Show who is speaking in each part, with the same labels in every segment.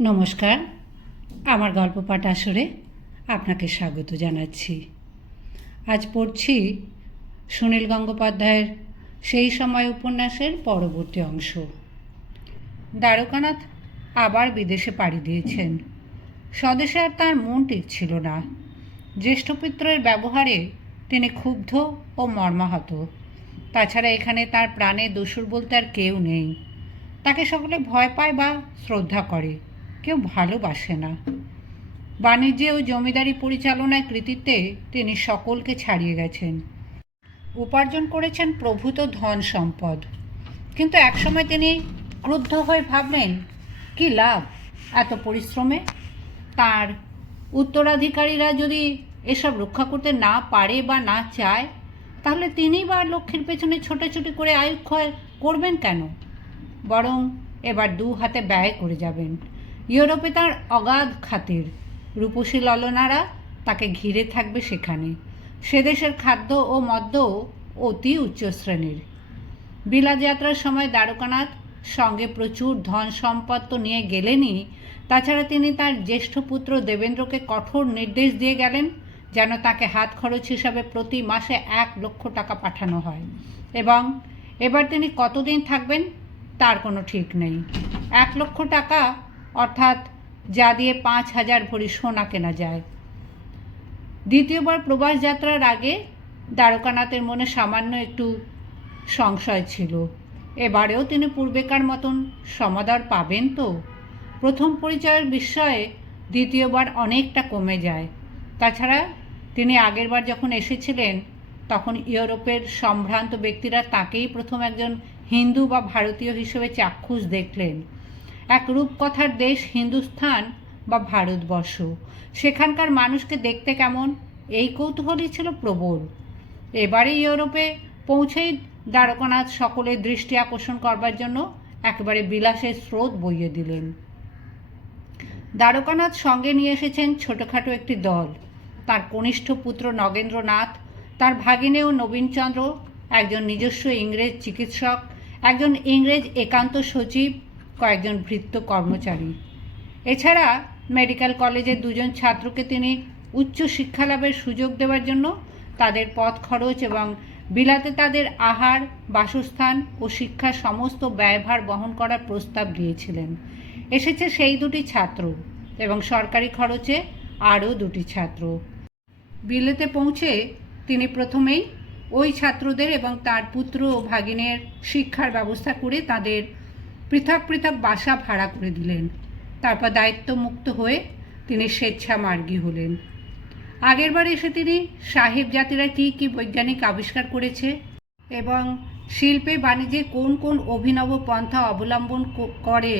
Speaker 1: নমস্কার। আমার গল্প পাঠ আসরে আপনাকে স্বাগত জানাচ্ছি। আজ পড়ছি সুনীল গঙ্গোপাধ্যায়ের সেই সময় উপন্যাসের পরবর্তী অংশ। দ্বারকানাথ আবার বিদেশে পাড়ি দিয়েছেন। স্বদেশে আর তাঁর মন টিকছিল না। জ্যেষ্ঠ পিত্রের ব্যবহারে তিনি ক্ষুব্ধ ও মর্মাহত। তাছাড়া এখানে তার প্রাণে দোসর বলতে আর কেউ নেই। তাকে সকলে ভয় পায় বা শ্রদ্ধা করে। কেউ ভালোবাসে না। বাণিজ্যে ও জমিদারি পরিচালনায় কৃতিত্বে তিনি সকলকে ছাড়িয়ে গেছেন। উপার্জন করেছেন প্রভূত ধন সম্পদ। কিন্তু একসময় তিনি ক্রুদ্ধ হয়ে ভাবলেন, কি লাভ এত পরিশ্রমে? তার উত্তরাধিকারীরা যদি এসব রক্ষা করতে না পারে বা না চায়, তাহলে তিনি বা লক্ষ্মীর পেছনে ছোটাছুটি করে আয়ুক্ষয় করবেন কেন? বরং এবার দু হাতে ব্যয় করে যাবেন। ইউরোপে তার অগাধ খাতির। রূপসী ললনারা তাকে ঘিরে থাকবে সেখানে। সে দেশের খাদ্য ও মদ্য অতি উচ্চ শ্রেণির। বিলাত যাত্রার সময় দ্বারকানাথ সঙ্গে প্রচুর ধন সম্পদ তো নিয়ে গেলেনই, তাছাড়া তিনি তার জ্যেষ্ঠ পুত্র দেবেন্দ্রকে কঠোর নির্দেশ দিয়ে গেলেন যেন তাকে হাত খরচ হিসাবে প্রতি মাসে এক লক্ষ টাকা পাঠানো হয়। এবং এবার তিনি কতদিন থাকবেন তার কোনো ঠিক নেই। এক লক্ষ টাকা অর্থাৎ যা দিয়ে পাঁচ হাজার ভরি সোনা কেনা যায়। দ্বিতীয়বার প্রবাস যাত্রার আগে দ্বারকানাথের মনে সামান্য একটু সংশয় ছিল। এবারেও তিনি পূর্বেকার মতন সমাদর পাবেন তো? প্রথম পরিচয়ের বিস্ময়ে দ্বিতীয়বার অনেকটা কমে যায়। তাছাড়া তিনি আগেরবার যখন এসেছিলেন, তখন ইউরোপের সম্ভ্রান্ত ব্যক্তিরা তাকেই প্রথম একজন হিন্দু বা ভারতীয় হিসেবে চাক্ষুষ দেখলেন। এক রূপকথার দেশ হিন্দুস্থান বা ভারতবর্ষ। সেখানকার মানুষকে দেখতে কেমন? এই কৌতূহলই ছিল প্রবল। এবারে ইউরোপে পৌঁছেই দ্বারকানাথ সকলের দৃষ্টি আকর্ষণ করবার জন্য একেবারে বিলাসের স্রোত বইয়ে দিলেন। দ্বারকানাথ সঙ্গে নিয়ে এসেছেন ছোটোখাটো একটি দল। তার কনিষ্ঠ পুত্র নগেন্দ্রনাথ, তার ভাগিনেও নবীনচন্দ্র, একজন নিজস্ব ইংরেজ চিকিৎসক, একজন ইংরেজ একান্ত সচিব কয়েকজন ভৃত্য কর্মচারী। এছাড়া মেডিকেল কলেজের দুজন ছাত্রকে তিনি উচ্চ শিক্ষালাভের সুযোগ দেওয়ার জন্য তাদের পথ খরচ এবং বিলাতে তাদের আহার, বাসস্থান ও শিক্ষার সমস্ত ব্যয়ভার বহন করার প্রস্তাব দিয়েছিলেন। এসেছে সেই দুটি ছাত্র এবং সরকারি খরচে আরও দুটি ছাত্র। বিলেতে পৌঁছে তিনি প্রথমেই ওই ছাত্রদের এবং তার পুত্র ও ভাগিনের শিক্ষার ব্যবস্থা করে তাদের পৃথক পৃথক বাসা ভাড়া করে দিলেন। তারপর দায়িত্বমুক্ত হয়ে তিনি স্বেচ্ছা মার্গী হলেন আগেরবার এসে তিনি সাহেব জাতিরা কী কী বৈজ্ঞানিক আবিষ্কার করেছে এবং শিল্পে বাণিজ্যে কোন কোন অভিনব পন্থা অবলম্বন করে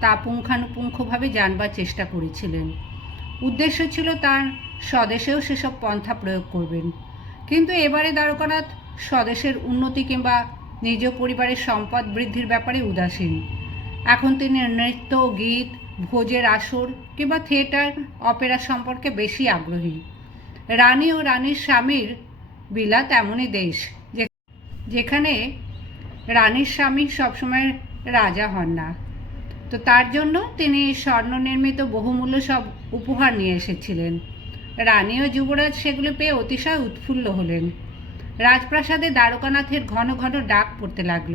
Speaker 1: তা পুঙ্খানুপুঙ্খভাবে জানবার চেষ্টা করেছিলেন। উদ্দেশ্য ছিল তার স্বদেশেও সেসব পন্থা প্রয়োগ করবেন। কিন্তু এবারে দ্বারকানাথ স্বদেশের উন্নতি কিংবা নিজ পরিবারের সম্পদ বৃদ্ধির ব্যাপারে উদাসীন। এখন তিনি নৃত্য, গীত, ভোজের আসর কিংবা থিয়েটার, অপেরা সম্পর্কে বেশি আগ্রহী। রানী ও রানীর স্বামীর বিলাত এমনই দেশ যেখানে রানীর স্বামী সবসময় রাজা হন না। তো তার জন্য তিনি স্বর্ণ নির্মিত বহুমূল্য সব উপহার নিয়ে এসেছিলেন। রানী ও যুবরাজ সেগুলো পেয়ে অতিশয় উৎফুল্ল হলেন। রাজপ্রাসাদে দ্বারকানাথের ঘন ঘন ডাক পড়তে লাগল।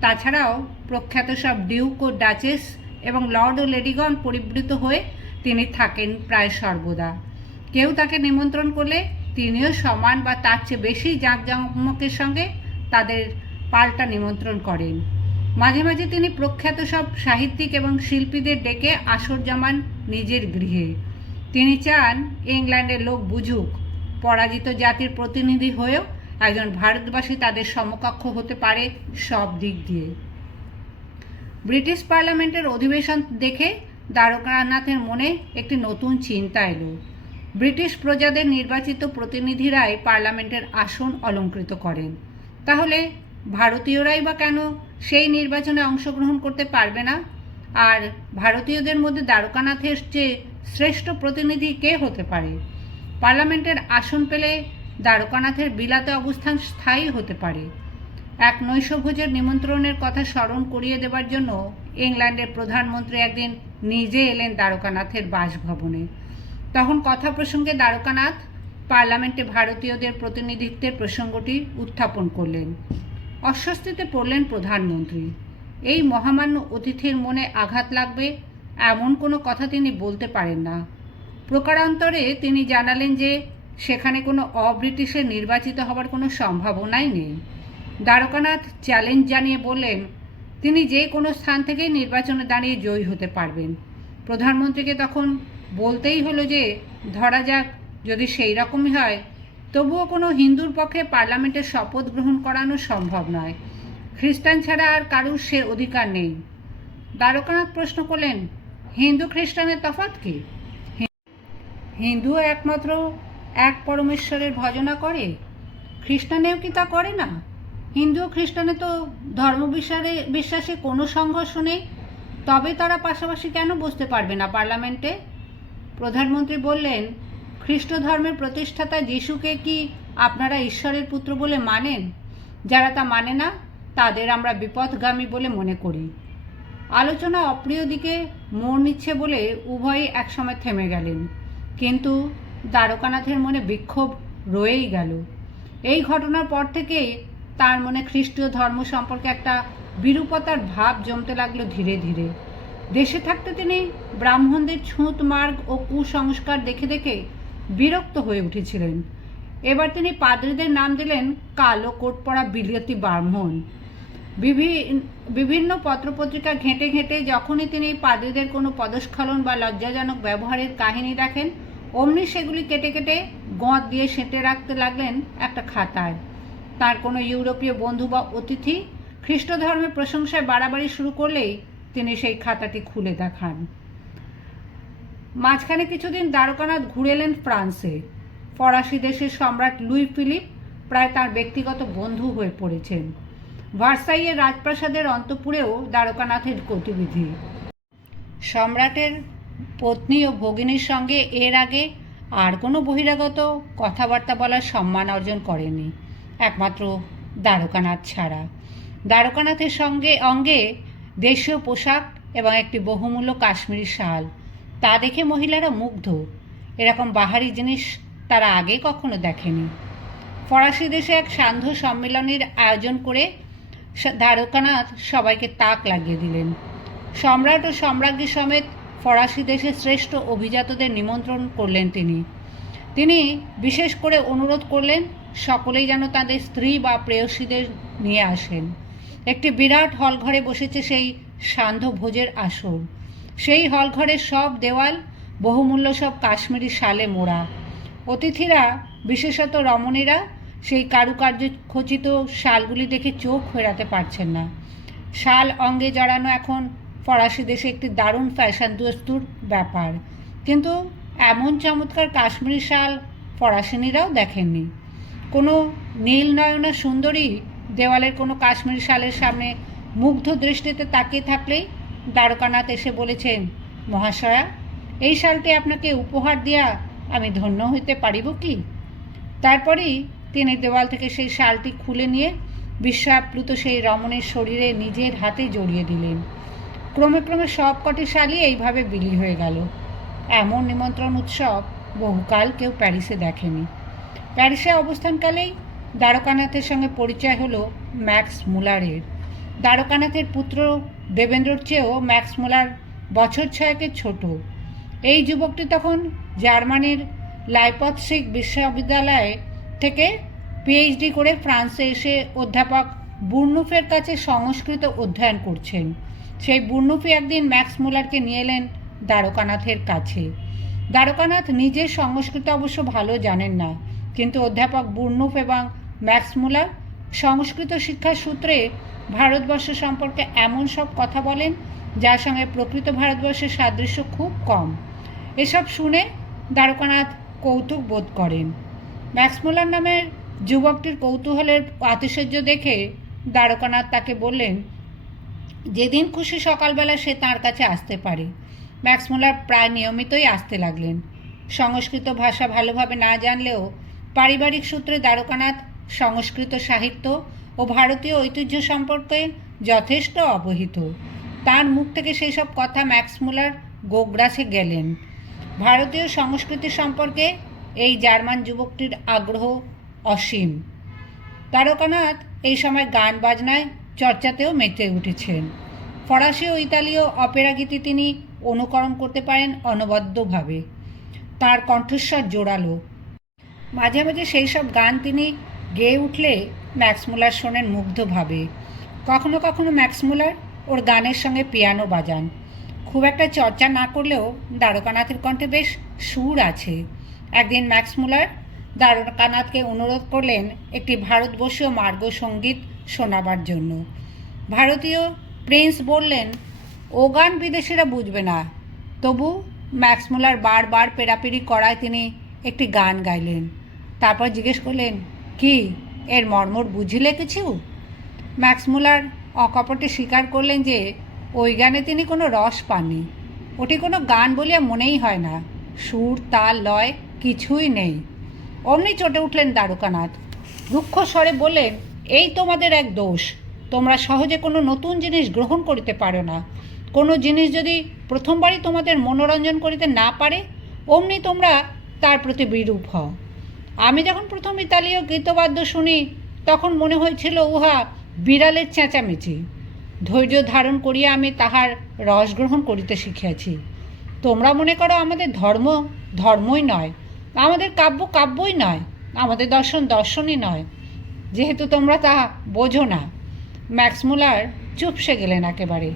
Speaker 1: তাছাড়াও প্রখ্যাত সব ডিউক ও ডাচেস এবং লর্ড ও লেডিগণ পরিবৃত হয়ে তিনি থাকেন প্রায় সর্বদা। কেউ তাকে নিমন্ত্রণ করলে তিনিও সমান বা তার চেয়ে বেশি জাঁকজমকের সঙ্গে তাদের পাল্টা নিমন্ত্রণ করেন। মাঝে মাঝে তিনি প্রখ্যাত সব সাহিত্যিক এবং শিল্পীদের ডেকে আসর জমান নিজের গৃহে। তিনি চান ইংল্যান্ডের লোক বুঝুক, পরাজিত জাতির প্রতিনিধি হয়েও একজন ভারতবাসী তাদের সমকক্ষ হতে পারে সব দিক দিয়ে। ব্রিটিশ পার্লামেন্টের অধিবেশন দেখে দ্বারকানাথের মনে একটি নতুন চিন্তা এলো। ব্রিটিশ প্রজাদের নির্বাচিত প্রতিনিধিরাই পার্লামেন্টের আসন অলঙ্কৃত করেন। তাহলে ভারতীয়রাই বা কেন সেই নির্বাচনে অংশগ্রহণ করতে পারবে না? আর ভারতীয়দের মধ্যে দ্বারকানাথের চেয়ে শ্রেষ্ঠ প্রতিনিধি কে হতে পারে? পার্লামেন্টের আসন পেলে দ্বারকানাথের বিলাতে অবস্থান স্থায়ী হতে পারে। এক নৈশভোজের নিমন্ত্রণের কথা স্মরণ করিয়ে দেবার জন্য ইংল্যান্ডের প্রধানমন্ত্রী একদিন নিজে এলেন দ্বারকানাথের বাসভবনে। তখন কথা প্রসঙ্গে দ্বারকানাথ পার্লামেন্টে ভারতীয়দের প্রতিনিধিত্বের প্রসঙ্গটি উত্থাপন করলেন। অস্বস্তিতে পড়লেন প্রধানমন্ত্রী। এই মহামান্য অতিথির মনে আঘাত লাগবে এমন কোনো কথা তিনি বলতে পারেন না। প্রকারান্তরে তিনি জানালেন যে সেখানে কোনো অব্রিটিশের নির্বাচিত হবার কোনো সম্ভাবনাই নেই। দ্বারকানাথ চ্যালেঞ্জ জানিয়ে বললেন, তিনি যে কোনো স্থান থেকেই নির্বাচনে দাঁড়িয়ে জয়ী হতে পারবেন। প্রধানমন্ত্রীকে তখন বলতেই হলো যে, ধরা যাক যদি সেই রকমই হয়, তবুও কোনো হিন্দুর পক্ষে পার্লামেন্টের শপথ গ্রহণ করানো সম্ভব নয়। খ্রিস্টান ছাড়া আর কারুর সে অধিকার নেই। দ্বারকানাথ প্রশ্ন করলেন, হিন্দু খ্রিস্টানের তফাৎ কি? হিন্দুও একমাত্র এক পরমেশ্বরের ভজনা করে? খ্রিস্টানেও কি তা করে না? হিন্দু খ্রিস্টানে তো ধর্ম বিশ্বাসে বিশ্বাসে কোনো সংঘর্ষ নেই। তবে তারা পাশাপাশি কেন বসতে পারবে না পার্লামেন্টে? প্রধানমন্ত্রী বললেন, খ্রিস্ট ধর্মের প্রতিষ্ঠাতা যিশুকে কি আপনারা ঈশ্বরের পুত্র বলে মানেন? যারা তা মানে না, তাদের আমরা বিপথগামী বলে মনে করি। আলোচনা অপ্রিয় দিকে মোড় নিচ্ছে বলে উভয়ই একসময় থেমে গেলেন। কিন্তু দ্বারকানাথের মনে বিক্ষোভ রয়েই গেল। এই ঘটনার পর থেকে তার মনে খ্রিস্টীয় ধর্ম সম্পর্কে একটা বিরূপতার ভাব জমতে লাগল ধীরে ধীরে। দেশে থাকতে তিনি ব্রাহ্মণদের ছুঁত মার্গ ও কুসংস্কার দেখে দেখে বিরক্ত হয়ে উঠেছিলেন। এবার তিনি পাদ্রীদের নাম দিলেন কালো কোট পরা বিলিয়তি ব্রাহ্মণ। বিভি- বিভিন্ন পত্রপত্রিকা ঘেঁটে ঘেঁটে যখনই তিনি পাদ্রীদের কোনো পদস্খলন বা লজ্জাজনক ব্যবহারের কাহিনী রাখেন অমনি সেগুলি কেটে কেটে গঁদ দিয়ে সেঁটে রাখতে লাগলেন একটা খাতায়। তার কোনো ইউরোপীয় বন্ধু বা অতিথি খ্রিস্ট ধর্মের প্রশংসায় বাড়াবাড়ি শুরু করলেই তিনি সেই খাতাটি খুলে দেখান। মাঝখানে কিছুদিন দ্বারকানাথ ঘুরে এলেন ফ্রান্সে। ফরাসি দেশের সম্রাট লুই ফিলিপ প্রায় তার ব্যক্তিগত বন্ধু হয়ে পড়েছেন। ভার্সাইয়ের রাজপ্রাসাদের অন্তপুরেও দ্বারকানাথের গতিবিধি। সম্রাটের পত্নী ও ভগিনীর সঙ্গে এর আগে আর কোনো বহিরাগত কথাবার্তা বলার সম্মান অর্জন করেনি, একমাত্র দ্বারকানাথ ছাড়া। দ্বারকানাথের সঙ্গে অঙ্গে দেশীয় পোশাক এবং একটি বহুমূল্য কাশ্মীরি শাল, তা দেখে মহিলারা মুগ্ধ। এরকম বাহারি জিনিস তারা আগে কখনো দেখেনি। ফরাসি দেশে এক সান্ধ্য সম্মেলনের আয়োজন করে দ্বারকানাথ সবাইকে তাক লাগিয়ে দিলেন। সম্রাট ও সম্রাজ্ঞী সমেত ফরাসি দেশের শ্রেষ্ঠ অভিজাতদের নিমন্ত্রণ করলেন তিনি। তিনি বিশেষ করে অনুরোধ করলেন সকলেই যেন তাদের স্ত্রী বা প্রেয়সীদের নিয়ে আসেন। একটি বিরাট হলঘরে বসেছে সেই সান্ধ্য ভোজের আসর। সেই হলঘরের সব দেওয়াল, বহুমূল্য সব কাশ্মীরি শালে মোড়া। অতিথিরা, বিশেষত রমণীরা, সেই কারুকার্য খচিত শালগুলি দেখে চোখ ফেরাতে পারছেন না। শাল অঙ্গে জড়ানো এখন ফরাসি দেশে একটি দারুণ ফ্যাশন দস্তুর ব্যাপার। কিন্তু এমন চমৎকার কাশ্মীরি শাল ফরাসিনীরাও দেখেননি। কোনো নীল নয়না সুন্দরী দেওয়ালের কোনো কাশ্মীরি শালের সামনে মুগ্ধ দৃষ্টিতে তাকিয়ে থাকলেই দ্বারকানাথ এসে বলেছেন, মহাশয়া, এই শালটি আপনাকে উপহার দিয়া আমি ধন্য হইতে পারিব কি? তারপরেই তিনি দেওয়াল থেকে সেই শালটি খুলে নিয়ে বিস্ময়াপ্লুত সেই রমণের শরীরে নিজের হাতে জড়িয়ে দিলেন। ক্রমে ক্রমে সব কটি শালই এইভাবে বিলি হয়ে গেল। এমন নিমন্ত্রণ উৎসব বহুকাল কেউ প্যারিসে দেখেনি। প্যারিসে অবস্থানকালেই দ্বারকানাথের সঙ্গে পরিচয় হলো ম্যাক্স মুলারের। দ্বারকানাথের পুত্র দেবেন্দ্রর চেয়েও ম্যাক্স মুলার বছর ছয়েকের ছোট। এই যুবকটি তখন জার্মানির লাইপৎসিক বিশ্ববিদ্যালয়ে থেকে পিএইচডি করে ফ্রান্সে এসে অধ্যাপক বুর্নুফের কাছে সংস্কৃত অধ্যয়ন করছেন। সেই বুর্নুফি একদিন ম্যাক্স মুলারকে নিয়ে এলেন দ্বারকানাথের কাছে। দ্বারকানাথ নিজে সংস্কৃত অবশ্য ভালো জানেন না, কিন্তু অধ্যাপক বুর্নুফ এবং ম্যাক্স মুলার সংস্কৃত শিক্ষার সূত্রে ভারতবর্ষ সম্পর্কে এমন সব কথা বলেন, যার সঙ্গে প্রকৃত ভারতবর্ষের সাদৃশ্য খুব কম। এসব শুনে দ্বারকানাথ কৌতুক বোধ করেন। ম্যাক্সমোলার নামের যুবকটির কৌতূহলের আতিশয্য দেখে দ্বারকানাথ তাকে বললেন যেদিন খুশি সকালবেলা সে তার কাছে আসতে পারে। ম্যাক্সমোলার প্রায় নিয়মিতই আসতে লাগলেন। সংস্কৃত ভাষা ভালোভাবে না জানলেও পারিবারিক সূত্রে দ্বারকানাথ সংস্কৃত সাহিত্য ও ভারতীয় ঐতিহ্য সম্পর্কে যথেষ্ট অবহিত। তার মুখ থেকে সেই সব কথা ম্যাক্স মুলার গোগ্রাসে গেলেন। ভারতীয় সংস্কৃতি সম্পর্কে এই জার্মান যুবকটির আগ্রহ অসীম। তারকানাথ এই সময় গান বাজনায় চর্চাতেও মেতে উঠেছেন। ফরাসি ও ইতালীয় অপেরা গীতি তিনি অনুকরণ করতে পারেন অনবদ্যভাবে। তার কণ্ঠস্বর জোরালো। মাঝে মাঝে সেই সব গান তিনি গেয়ে উঠলে ম্যাক্সমুলার শোনেন মুগ্ধভাবে কখনো কখনো ম্যাক্সমুলার ওর গানের সঙ্গে পিয়ানো বাজান। খুব একটা চর্চা না করলেও দ্বারকানাথের কণ্ঠে বেশ সুর আছে। একদিন ম্যাক্সমুলার দ্বারকানাথকে অনুরোধ করলেন একটি ভারতবর্ষীয় মার্গ সংগীত শোনাবার জন্য। ভারতীয় প্রিন্স বললেন, ও গান বিদেশিরা বুঝবে না। তবু ম্যাক্স মুলার বারবার পেরাপেরি করায় তিনি একটি গান গাইলেন। তারপর জিজ্ঞেস করলেন, কি, এর মর্মর বুঝিলে কিছু? ম্যাক্স মুলার অকপটে স্বীকার করলেন যে, ওই গানে তিনি কোনো রস পাননি। ওটি কোনো গান বলিয়া মনেই হয় না। সুর, তাল, লয় কিছুই নেই। অমনি চটে উঠলেন দ্বারকানাথ। রুক্ষ স্বরে বললেন এই তোমাদের এক দোষ। তোমরা সহজে কোনো নতুন জিনিস গ্রহণ করিতে পারো না। কোনো জিনিস যদি প্রথমবারই তোমাদের মনোরঞ্জন করিতে না পারে, অমনি তোমরা তার প্রতি বিরূপ হও। আমি যখন প্রথম ইতালীয় গীতবাদ্য শুনি, তখন মনে হয়েছিল উহা বিড়ালের চেঁচামেচি। ধৈর্য ধারণ করিয়া আমি তাহার রস গ্রহণ করিতে শিখিয়াছি। তোমরা মনে করো আমাদের ধর্ম, ধর্মই নয়। আমাদের কাব্য কাব্যই নয়। আমাদের দর্শন দর্শনই নয়। যেহেতু তোমরা তা বোঝো না। ম্যাক্সমুলার চুপসে গেলেন একেবারে।